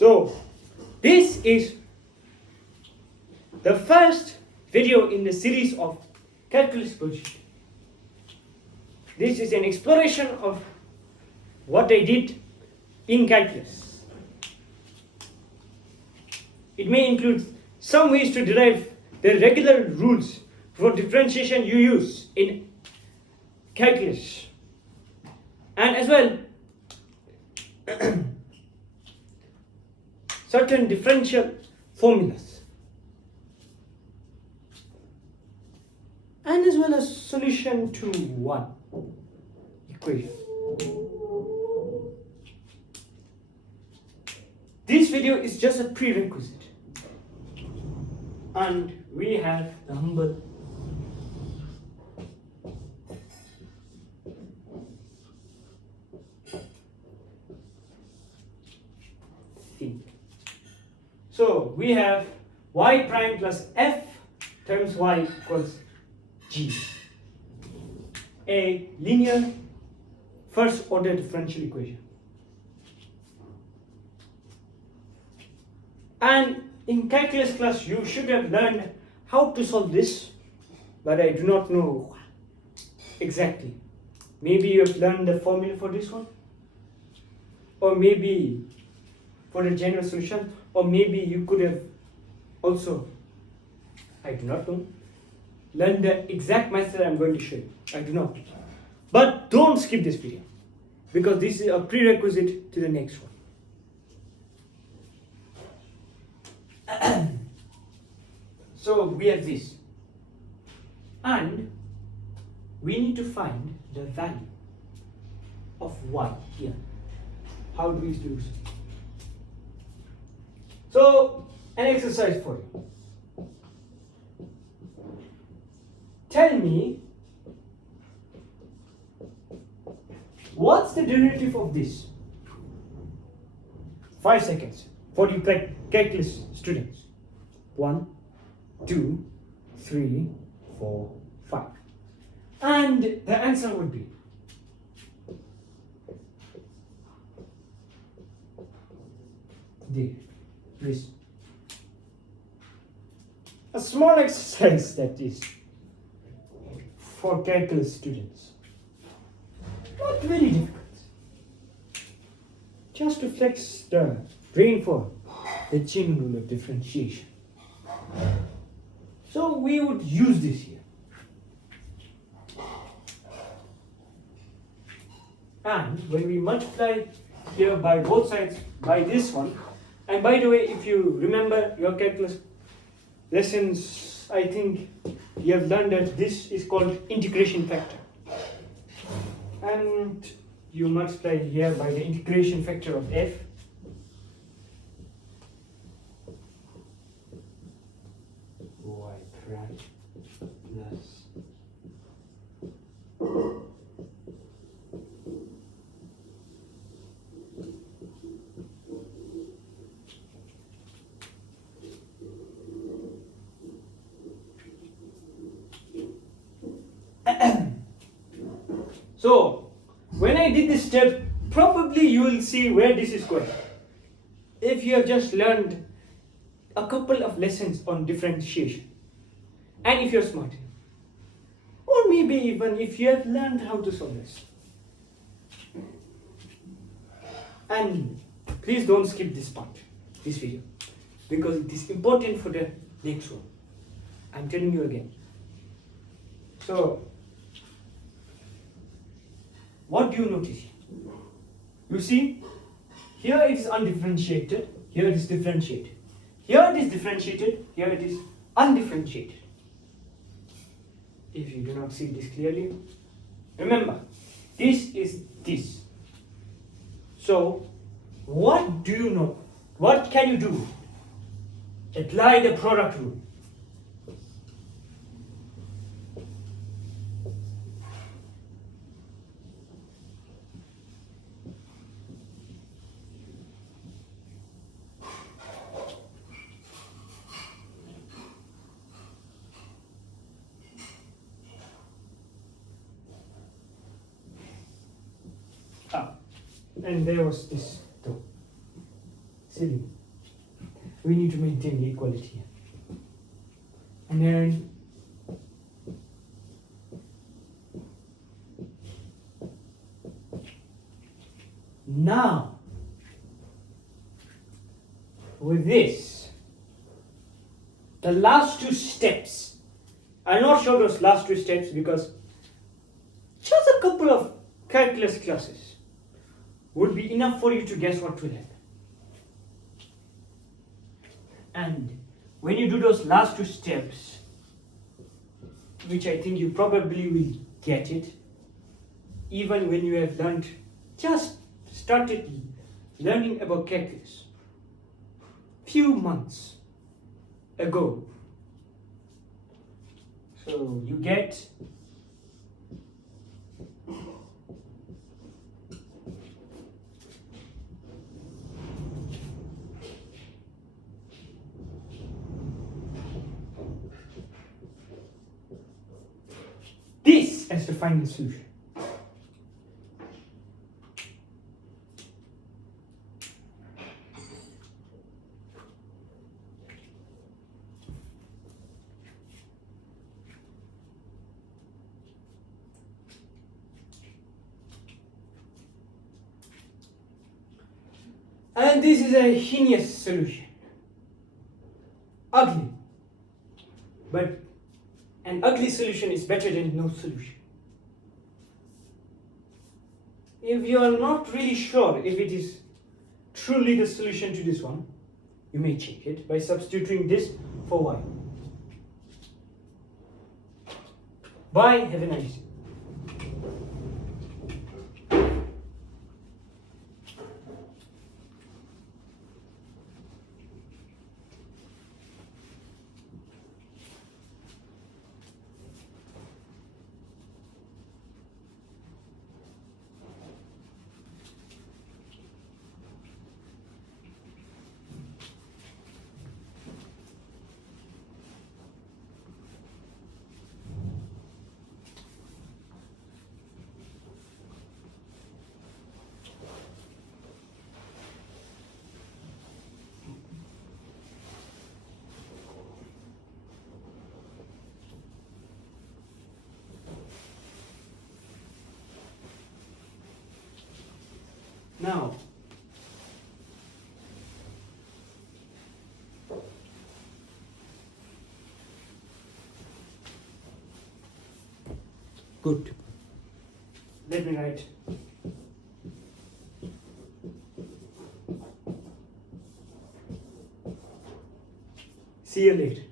So this is the first video in the series of calculus bullshit. This is an exploration of what I did in calculus. It may include some ways to derive the regular rules for differentiation you use in calculus, and as well certain differential formulas, and as well as solution to one equation. This video is just a prerequisite, and we have the humble thing. So we have y prime plus f times y equals g, a linear first order differential equation. And in calculus class you should have learned how to solve this, but I do not know exactly. Maybe you have learned the formula for this one, or maybe for the general solution, or maybe you could have also, I do not know, learn the exact method I'm going to show you. I do not. But don't skip this video, because this is a prerequisite to the next one. So we have this, and we need to find the value of y here. How do we do so? So, an exercise for you. Tell me, what's the derivative of this? 5 seconds for you calculus students. 1, 2, 3, 4, 5. And the answer would be there. Please. A small exercise that is for calculus students. Not very difficult. Just to flex the brain for the chain rule of differentiation. So we would use this here. And when we multiply here by both sides by this one, and by the way, if you remember your calculus lessons, I think you have learned that this is called integration factor. And you multiply here by the integration factor of f. Y prime plus so, when I did this step, probably you will see where this is going. If you have just learned a couple of lessons on differentiation, and if you're smart, or maybe even if you have learned how to solve this. And please don't skip this part, this video, because it is important for the next one. I'm telling you again. So, what do you notice here? You see, here it is undifferentiated, here it is differentiated. Here it is differentiated, here it is undifferentiated. If you do not see this clearly, remember, this is this. So, what do you know? What can you do? Apply the product rule. And there was this too. silly. We need to maintain equality. And then now with this, the last two steps, I'll not show those last two steps because just a couple of calculus classes would be enough for you to guess what will happen. And when you do those last two steps, which I think you probably will get it, even when you have learned, just started learning about calculus few months ago. So you get this as the final solution. And this is a heinous solution. Ugly. But an ugly solution is better than no solution. If you are not really sure if it is truly the solution to this one, you may check it by substituting this for y. Bye, have a nice day. Now, good. Let me write. See you later.